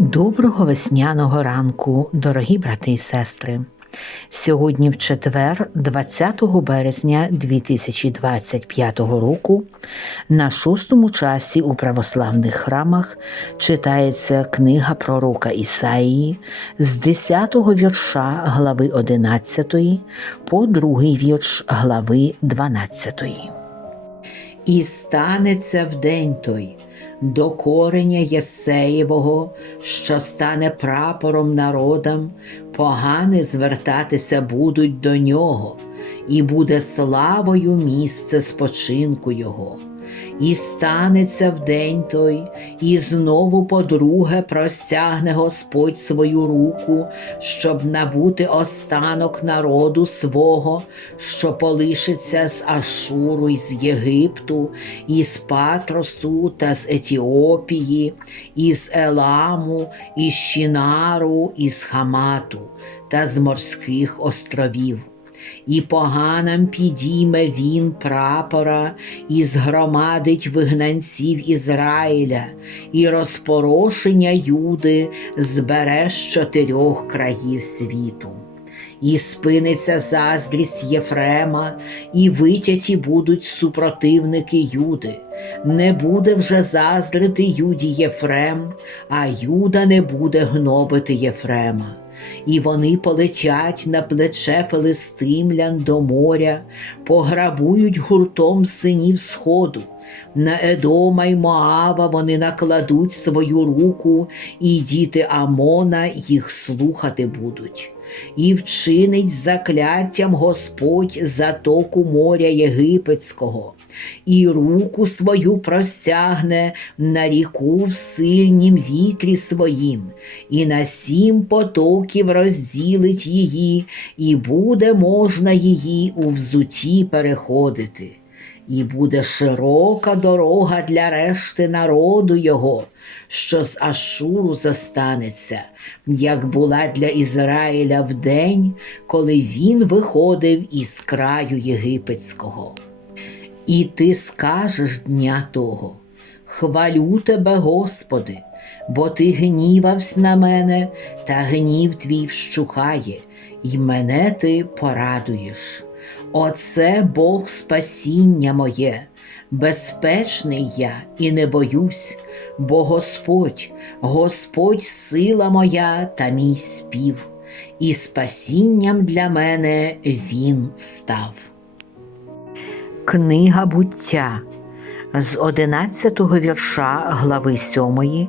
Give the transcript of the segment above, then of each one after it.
Доброго весняного ранку, дорогі брати і сестри. Сьогодні в четвер, 20 березня 2025 року, на шостому часі у православних храмах читається книга пророка Ісаїї з 10 вірша глави 11 по другий вірш глави 12. І станеться в день той до кореня Єсеєвого, що стане прапором народам, погани звертатися будуть до нього, і буде славою місце спочинку його. І станеться в день той, і знову подруге простягне Господь свою руку, щоб набути останок народу свого, що полишиться з Ашуру і з Єгипту, і з Патросу та з Етіопії, і з Еламу, і з Щінару, і з Хамату, та з морських островів і поганам підійме він прапора, і згромадить вигнанців Ізраїля, і розпорошення Юди збере з чотирьох країв світу. І спиниться заздрість Єфрема, і витяті будуть супротивники Юди. Не буде вже заздрити Юді Єфрем, а Юда не буде гнобити Єфрема і вони полетять на плече филистимлян до моря, пограбують гуртом синів сходу. На Едома й Моава вони накладуть свою руку, і діти Амона їх слухати будуть і вчинить закляттям Господь затоку моря Єгипетського, і руку свою простягне на ріку в сильнім вітрі своїм, і на сім потоків розділить її, і буде можна її у взуті переходити і буде широка дорога для решти народу його, що з Ашуру застанеться, як була для Ізраїля в день, коли він виходив із краю єгипетського. І ти скажеш дня того, хвалю тебе, Господи, бо ти гнівався на мене, та гнів твій вщухає, і мене ти порадуєш. Оце Бог спасіння моє, безпечний я і не боюсь, бо Господь, Господь сила моя та мій спів, і спасінням для мене Він став. Книга буття з 11 вірша глави 7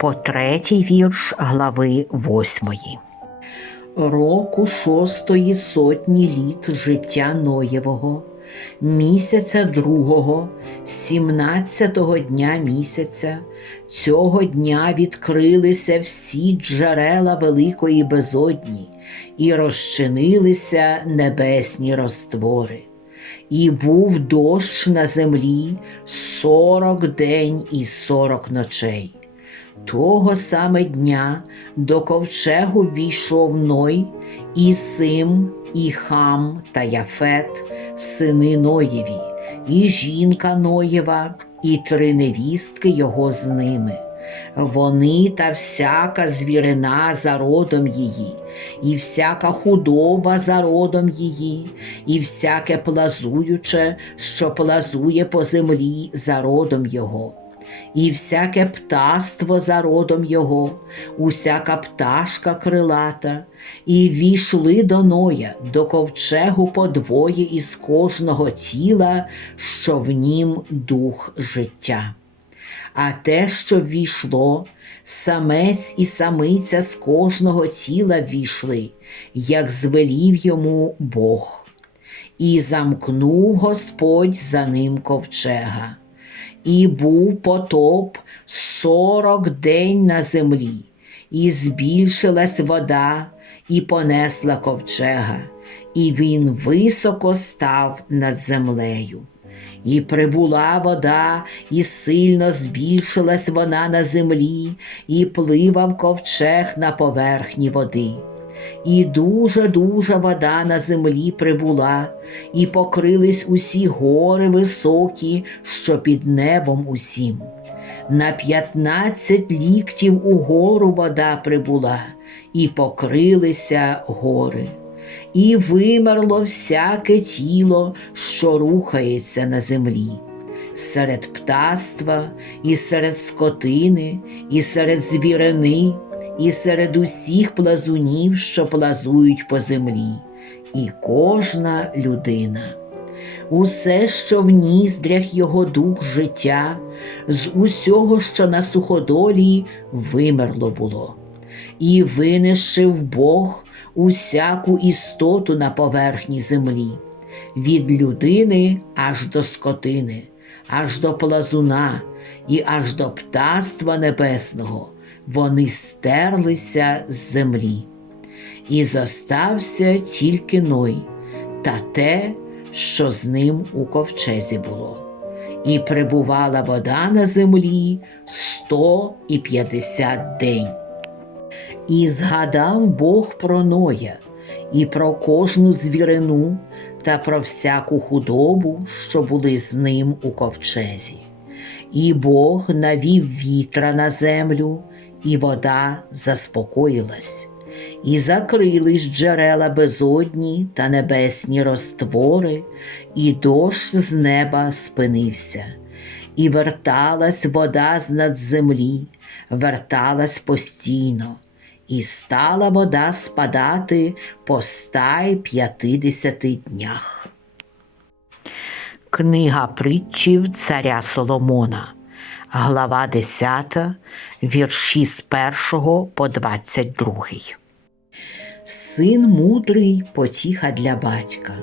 по третій вірш глави 8 року шостої сотні літ життя Ноєвого, місяця другого, сімнадцятого дня місяця, цього дня відкрилися всі джерела великої безодні і розчинилися небесні роствори. І був дощ на землі сорок день і сорок ночей. Того саме дня до ковчегу війшов Ной, і Сим, і Хам та Яфет, сини Ноєві, і жінка Ноєва, і три невістки його з ними. Вони та всяка звірина за родом її, і всяка худоба за родом її, і всяке плазуюче, що плазує по землі за родом його і всяке птаство за родом його, усяка пташка крилата, і війшли до Ноя, до ковчегу подвоє із кожного тіла, що в нім дух життя. А те, що ввійшло, самець і самиця з кожного тіла війшли, як звелів йому Бог. І замкнув Господь за ним ковчега і був потоп сорок день на землі, і збільшилась вода, і понесла ковчега, і він високо став над землею. І прибула вода, і сильно збільшилась вона на землі, і пливав ковчег на поверхні води і дуже-дуже вода на землі прибула, і покрились усі гори високі, що під небом усім. На п'ятнадцять ліктів угору вода прибула, і покрилися гори, і вимерло всяке тіло, що рухається на землі, серед птаства, і серед скотини, і серед звірини, і серед усіх плазунів, що плазують по землі, і кожна людина. Усе, що в ніздрях його дух життя, з усього, що на суходолі, вимерло було, і винищив Бог усяку істоту на поверхні землі, від людини аж до скотини, аж до плазуна і аж до птаства небесного. Вони стерлися з землі. І зостався тільки Ной та те, що з ним у ковчезі було. І прибувала вода на землі сто і п'ятдесят день. І згадав Бог про Ноя, і про кожну звірину та про всяку худобу, що були з ним у ковчезі. І Бог навів вітра на землю, і вода заспокоїлась, і закрились джерела безодні та небесні розтвори, і дощ з неба спинився, і верталась вода з над землі, верталась постійно, і стала вода спадати по ста п'ятидесяти днях. Книга притчів царя Соломона, глава 10, вірші з 1 по 22. Син мудрий потіха для батька,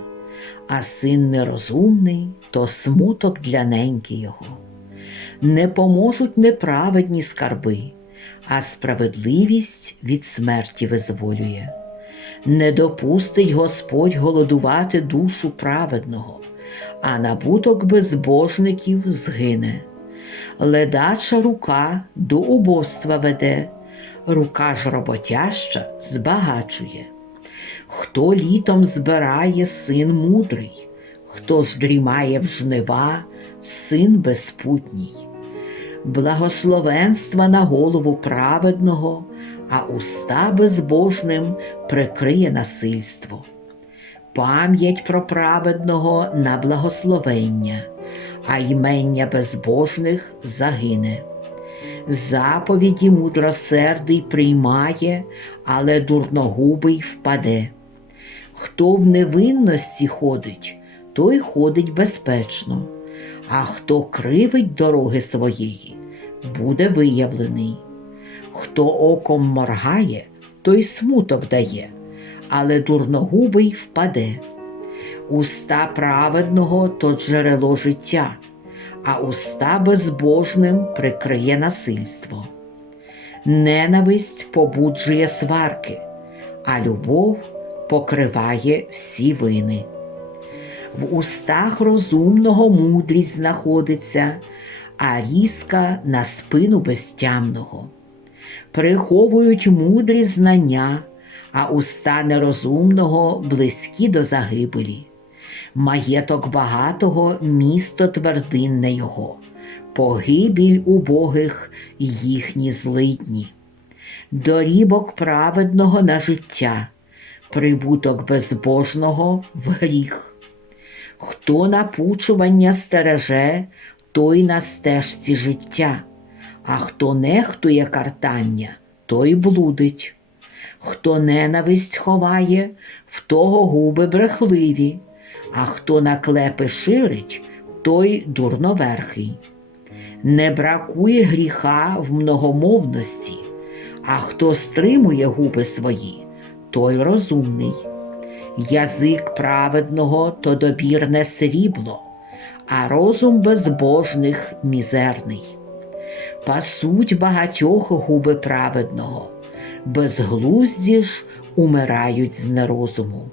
а син нерозумний то смуток для неньки його. Не поможуть неправедні скарби, а справедливість від смерті визволює. Не допустить Господь голодувати душу праведного, а набуток безбожників згине. Ледача рука до убоства веде, рука ж роботяща збагачує. Хто літом збирає син мудрий, хто ж дрімає в жнива, син безпутній. Благословенства на голову праведного, а уста безбожним прикриє насильство. Пам'ять про праведного на благословення, а ймення безбожних загине. Заповіді мудросердий приймає, але дурногубий впаде. Хто в невинності ходить, той ходить безпечно, а хто кривить дороги своєї, буде виявлений. Хто оком моргає, той смуток дає, але дурногубий впаде. Уста праведного то джерело життя, а уста безбожним прикриє насильство. Ненависть побуджує сварки, а любов покриває всі вини. В устах розумного мудрість знаходиться, а різка на спину безтямного. Приховують мудрі знання, а уста нерозумного близькі до загибелі. Маєток багатого місто твердинне його, погибіль убогих їхні злидні, дорібок праведного на життя, прибуток безбожного в гріх. Хто напучування стереже, той на стежці життя, а хто нехтує картання, той блудить. Хто ненависть ховає, в того губи брехливі, а хто наклепи ширить, той дурноверхий. Не бракує гріха в многомовності, а хто стримує губи свої, той розумний. Язик праведного то добірне срібло, а розум безбожних мізерний. Пасуть багатьох губи праведного, безглузді ж умирають з нерозуму.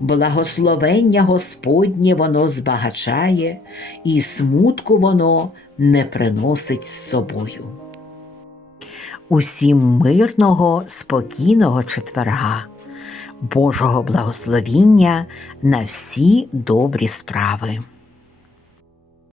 Благословення Господнє воно збагачає, і смутку воно не приносить з собою. Усім мирного, спокійного четверга, Божого благословіння на всі добрі справи.